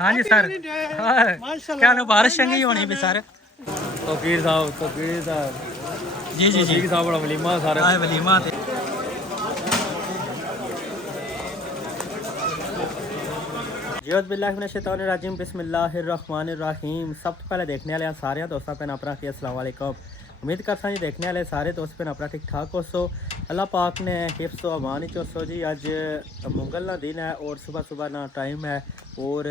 हाँ जी सर। क्या ना बारिश चंगी होनी भी सर। फकीर साहब जी जी जी साहब बड़ा वलीमा सारा आए वलीमा ते जियौज़बिल्लाहिमिनश्शैतानिर्रजीम बिस्मिल्लाहिर्रहमानिर्रहीम। सब तो पहले देखने वाले सारे दोस्तों पे अपना की अस्सलाम वालेकुम। उम्मीद करता जी देखने वाले सारे दोस्त पे अपना ठीक ठाक हो सो अल्लाह पाक ने हिफ्स व अमान चो जी। अज मंगल ना दिन है और सुबह सुबह ना टाइम है और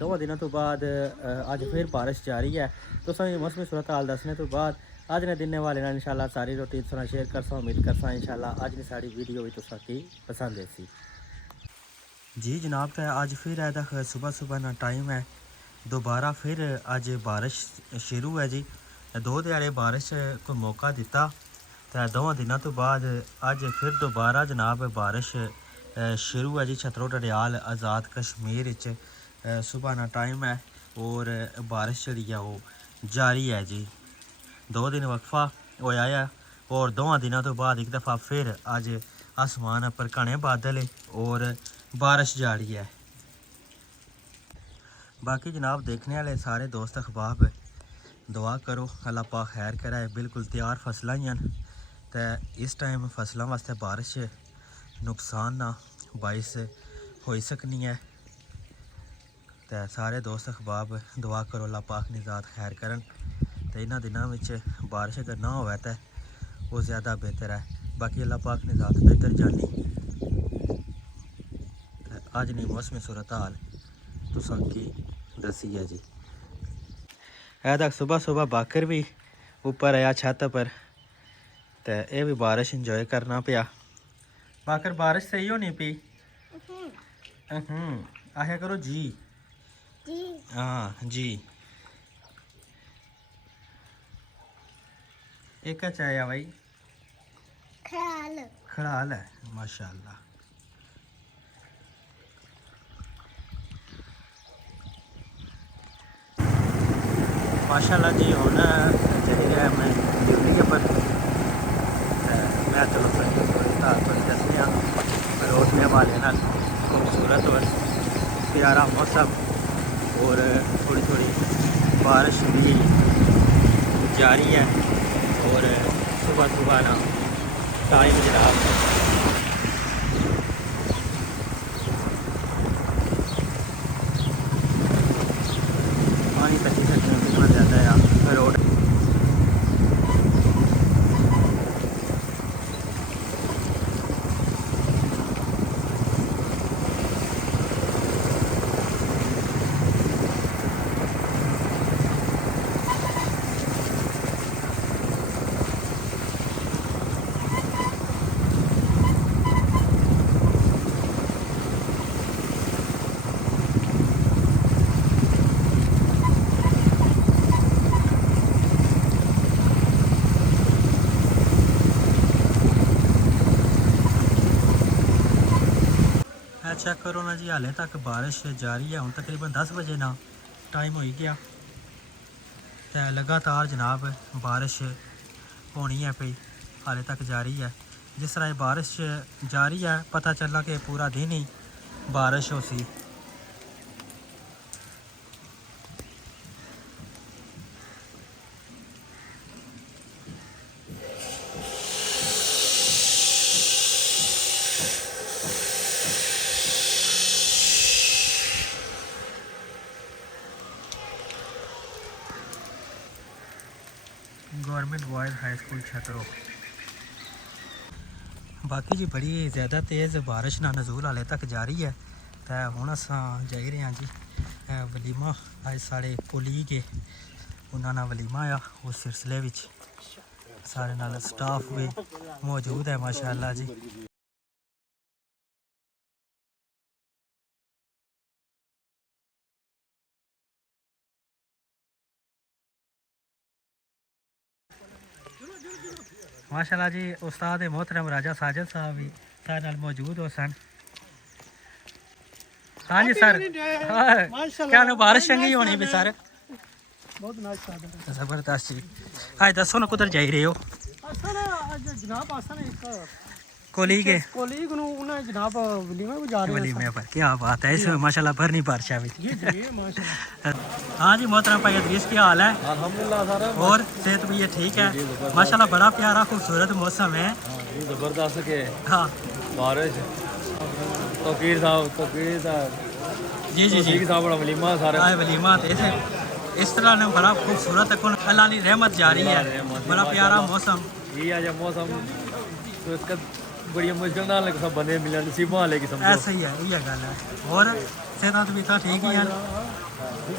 दो दिनों तो बाद अज फिर बारिश जारी है। तो मौसमी सूरत हाल दसने तो बाद अज ने दिन वाले इंशाल्लाह सारी रूटीन सुना शेयर करसा। उम्मीद करसा इंशाल्लाह अज की सारी वीडियो भी तुसा की पसंद है जी जनाब। तो अज फिर है सुबह सुबह ना टाइम है दोबारा फिर अज बारिश शुरू है जी। दो दिहाड़े बारिश को मौका दिता तो दो दिनों तो बाद अज फिर दोबारा जनाब बारिश शुरू है जी। छतरो डडियाल आज़ाद कश्मीर सुबह ना टाइम है और बारिश जी है वो जारी है जी। दो दिन वक्फा होया है और दो दिनों तो बाद एक दफ़ा फिर अज आसमान पर घने बादल है और बारिश जारी है। बाकी जनाब देखने वाले सारे दोस्त अखबाब दुआ करो अल्लाह पाक खैर कराए। बिल्कुल तैयार फसलां ही हैं तो इस टाइम फसलों वास्ते बारिश नुकसान ना बाइस हो सकनी है। तो सारे दोस्त अखबाब दुआ करो अल्लाह पाक निजात खैर करन। तो इन्होंने दिनों में बारिश अगर ना हो तो वो ज़्यादा बेहतर है। बाकी अल्लाह पाक निजात बेहतर जानी। तो अज नहीं मौसमी सूरत हाल तुसा की दसी है जी। तक सुबह सुबह बाकर भी ऊपर आया छत पर तो ये भी बारिश इंजॉय करना पिया। बाकर बारिश सही होनी पी आया करो जी। हाँ जी एक चाया भाई खड़ाल है माशाल्लाह। माशाल्लाह जी हूँ चली गया मैं ड्यूटी पर मैं चलो थोड़ी दसने रोशने वाले ना खूबसूरत और प्यारा मौसम और थोड़ी थोड़ी बारिश भी जारी है और सुबह सुबह ना टाइम जनाब पानी कच्ची सब्जियों कितना ज़्यादा है रोड। चेक करो ना जी हाले तक बारिश जारी है। हूँ तकरीबन 10 बजे ना टाइम हो ही गया तो लगातार जनाब बारिश होनी है पई हाले तक जारी है। जिस तरह बारिश जारी है पता चला कि पूरा दिन ही बारिश हो सी। गवर्नमेंट बॉयज़ हाई स्कूल छतरो। बाकी जी बड़ी ज़्यादा तेज़ बारिश ना नज़ूल हाले तक जारी है तो हुण असां जाई रहे हैं जी वलीमा अज साढ़े कोलीग उन्होंने वलीमा आ उस सिलसिले में सारे नाल स्टाफ भी मौजूद है माशाअल्लाह जी। माशाल्लाह जी उस्ताद मोहतरम राजा साजिद साहब भी सारे नाल मौजूद हो सन। हाँ जी सर। क्या ना बारिश चंगी होनी भी सर बहुत जबरदस्त जी। हाँ दसो ना कुधर जाई रहे हो? जनाब असन एक कोली के कोलीग ਨੂੰ ਉਹਨਾਂ ਜਨਾਬ ਵਲੀਮਾ ਵੀ ਜਾ ਰਹੇ वली में पर क्या बात है इसमें माशाल्लाह भरनी बारिश भी ਜੀ ਜੀ माशाल्लाह हाँ जी मोहतरम भाई अदरीस क्या हाल है अल्हम्दुलिल्लाह सारा और सेहत भी ये ठीक है माशाल्लाह बड़ा प्यारा खूबसूरत मौसम है ये जबरदस्त के हाँ बारिश तौकीर साहब जी जी जी साहब बड़ा वलीमा सारा आए वलीमा तो ऐसे इस तरह ने बड़ा खूबसूरत है अल्लाह की रहमत जारी है बड़ा प्यारा मौसम ये आज मौसम तो इसका बड़ी मुश्किल ना लगे सब बंदे मिलन नसीबों वाले की समझो ऐसा ही है ये गल है और सेहत भी तो ठीक ही है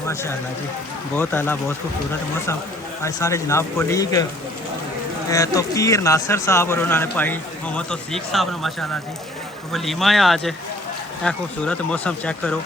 माशाल्लाह जी बहुत आला बहुत खूबसूरत मौसम आज सारे जनाब कोलीग तौकीर नासिर साहब और उन्होंने भाई मोहम्मद तौसीक साहब ने माशाल्लाह जी वलीमा है आज यह खूबसूरत मौसम चेक करो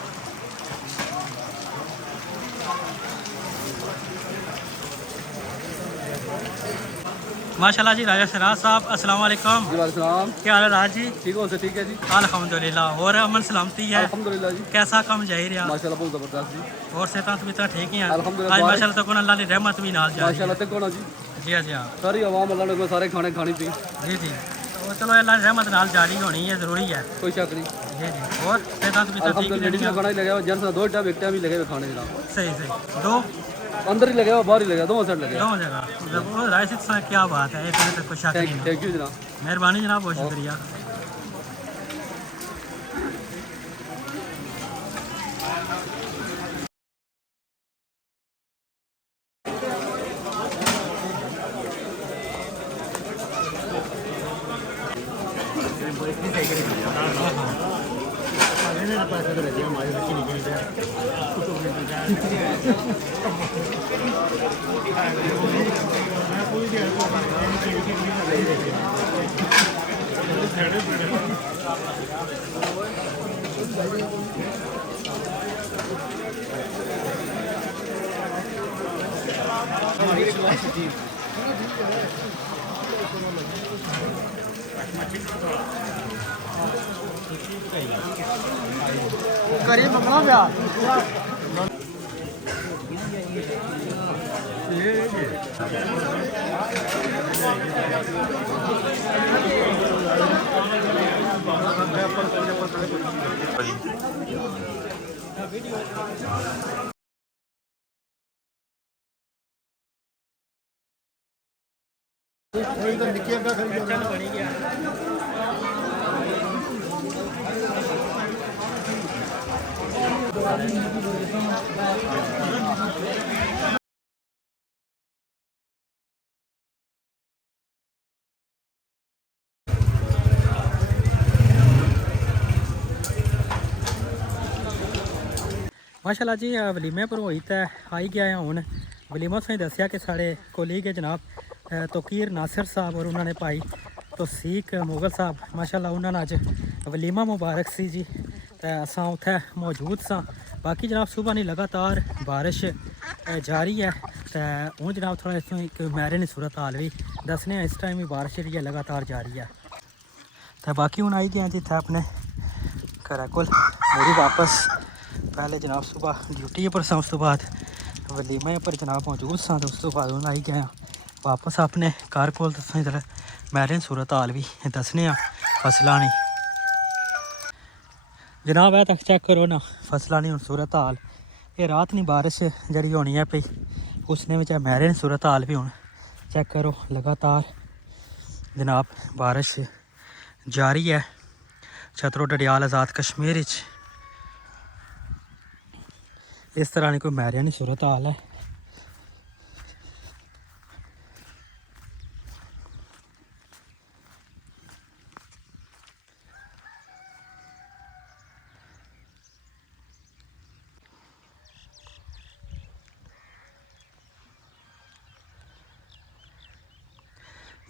माशाल्लाह जी राजा सिराज साहब अस्सलाम वालेकुम सलाम क्या हाल है राज जी ठीक हो से ठीक है जी अल्हम्दुलिल्लाह और अमन सलामती है अल्हम्दुलिल्लाह जी कैसा काम जारी रहा माशाल्लाह बहुत जबरदस्त जी और सेहत भी तो ठीक ही है अल्हम्दुलिल्लाह। आज माशाल्लाह तो कौन अल्लाह की रहमत भी नाल जारी माशाल्लाह ते कोना जी जी हाँ जी हाँ सारी आवाम अल्लाह ने सारे खाने खानी पी जी जी और चलो अल्लाह की रहमत नाल जारी होनी है ज़रूरी है कोई शक नहीं जी जी और सेहत भी तो ठीक अल्हम्दुलिल्लाह ही लेडीज का खाना ही लगा हुआ जेंट्स का दो टाइम एक टाइम ही लगे हुए खाने जनाब सही सही दो अंदर ही लगे हुआ बाहर ही लगे दोनों साइड लगे दो जगह वो राय से क्या बात है एक तो कुछ शक नहीं थैंक यू जनाब मेहरबानी जनाब बहुत शुक्रिया करीब पकड़ा गया माशाल्लाह जी वलीमे पर होई तो आई गया हूँ वलीमा तुसें दसिया कि साढ़े कोलीग है जनाब तौकीर नासिर साहब और उन्होंने भाई तौसीक मुगल साहब माशाल्लाह उन्होंने अज वलीमा मुबारक सी जी तो असां उत्थे मौजूद सां बाकी जनाब सुबह नहीं लगातार बारिश जारी है तो हूँ जनाब थोड़ा इतों एक मैरे सूरत हाल भी दसने इस टाइम भी बारिश जी लगातार जारी है तो बाकी हूँ आई गया जित्थे अपने घरै कोल मेरी वापस पहले जनाब सुबह ड्यूटी पर सा उस तो बाद वलीमे पर जनाब मौजूद सा तो उस तो बाद आई गया वापस अपने घर कोल तुसें इधर मैरिन सूरत हाल भी दसने फसलां नी जनाब है तक चेक करो ना फसलां नी सूरत हाल ये रात नहीं बारिश जड़ी होनी है पई उसने बिच मैरिन सूरत हाल भी हुण चेक करो लगातार जनाब बारिश जारी है छतरो डडियाल आज़ाद कश्मीर इस तरह की कोई मैरिया नहीं सूरत हाल है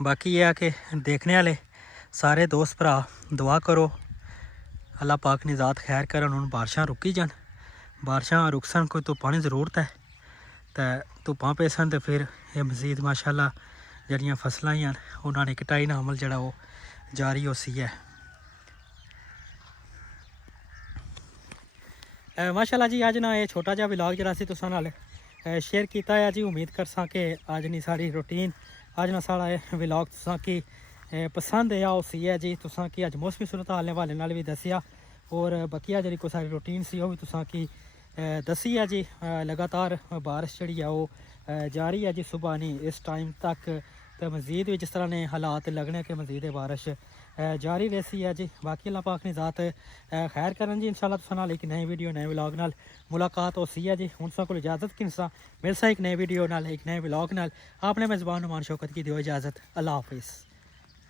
बाकी यह है कि देखने वाले सारे दोस्त भरा दुआ करो अल्लाह पाक ने ज़ात खैर कर उन्होंने बारिशां रुकी जान बारिशां रुकसन कोई धुप्पां की जरूरत है तो धुप्पां पेसन तो फिर ये मजीद माशाल्लाह जड़ियाँ फसलां ही उन्होंने कटाई ना अमल जड़ा वो जारी हो सी है माशाल्लाह जी अज ना ये छोटा जहा विलाग जरा सी तुसां नाल शेयर किया है जी उम्मीद कर सा कि अज नहीं साड़ी रूटीन अज ना साड़ा विलाग तुसां की ਪਸੰਦ ਆ ਉਹ ਸੀ ਹੈ ਜੀ ਤੁਸਾਂ ਕੀ ਅੱਜ ਮੌਸਮੀ ਸੂਰਤ ਹਾਲ ਦੇ ਹਵਾਲੇ ਨਾਲ ਵੀ ਦੱਸਿਆ ਔਰ ਬਕੀਆ ਜਿਹੜੀ ਕੋਈ ਸਾਡੀ ਰੂਟੀਨ ਸੀ ਉਹ ਵੀ ਤੁਸਾਂ ਕੀ ਦਸੀ ਹੈ ਜੀ ਲਗਾਤਾਰ ਬਾਰਿਸ਼ ਜਿਹੜੀ ਆ ਉਹ ਜਾਰੀ ਹੈ ਜੀ ਸੁਬह ਨਹੀਂ ਇਸ ਟਾਈਮ ਤੱਕ ਤੇ ਮਜ਼ੀਦ ਵੀ ਜਿਸ ਤਰ੍ਹਾਂ ਨੇ ਹਾਲਾਤ ਲੱਗਣੇ ਕਿ ਮਜ਼ੀਦ ਬਾਰਿਸ਼ ਜਾਰੀ ਰਹਿਸੀ ਹੈ ਜੀ ਬਾਕੀ ਅੱਲਾਹ ਪਾਕ ਨੇ ਜ਼ਾਤ ਖੈਰ ਕਰਨ ਜੀ ਇਨਸ਼ਾਅੱਲਾ ਤੁਸਾਂ ਨਾਲ ਇੱਕ ਨई ਵੀਡੀਓ नए व्लॉग ਨਾਲ ਮੁਲਾਕਾਤ ਹੋ ਸੀ ਹੈ ਜੀ ਹੁਣ ਸਭ ਕੋਲ ਇਜਾਜ਼ਤ ਕਿਨਸਾ ਮਿਲਸਾ ਇੱਕ नई ਵੀਡੀਓ ਨਾਲ ਇੱਕ नए व्लॉग ਨਾਲ ਆਪਣੇ ਮੇਜ਼ਬਾਨ ਨੁਮਾਨ ਸ਼ੌਕਤ ਕੀ ਦਿਓ ਇਜਾਜ਼ਤ ਅੱਲਾਹ ਹਾਫਿਜ਼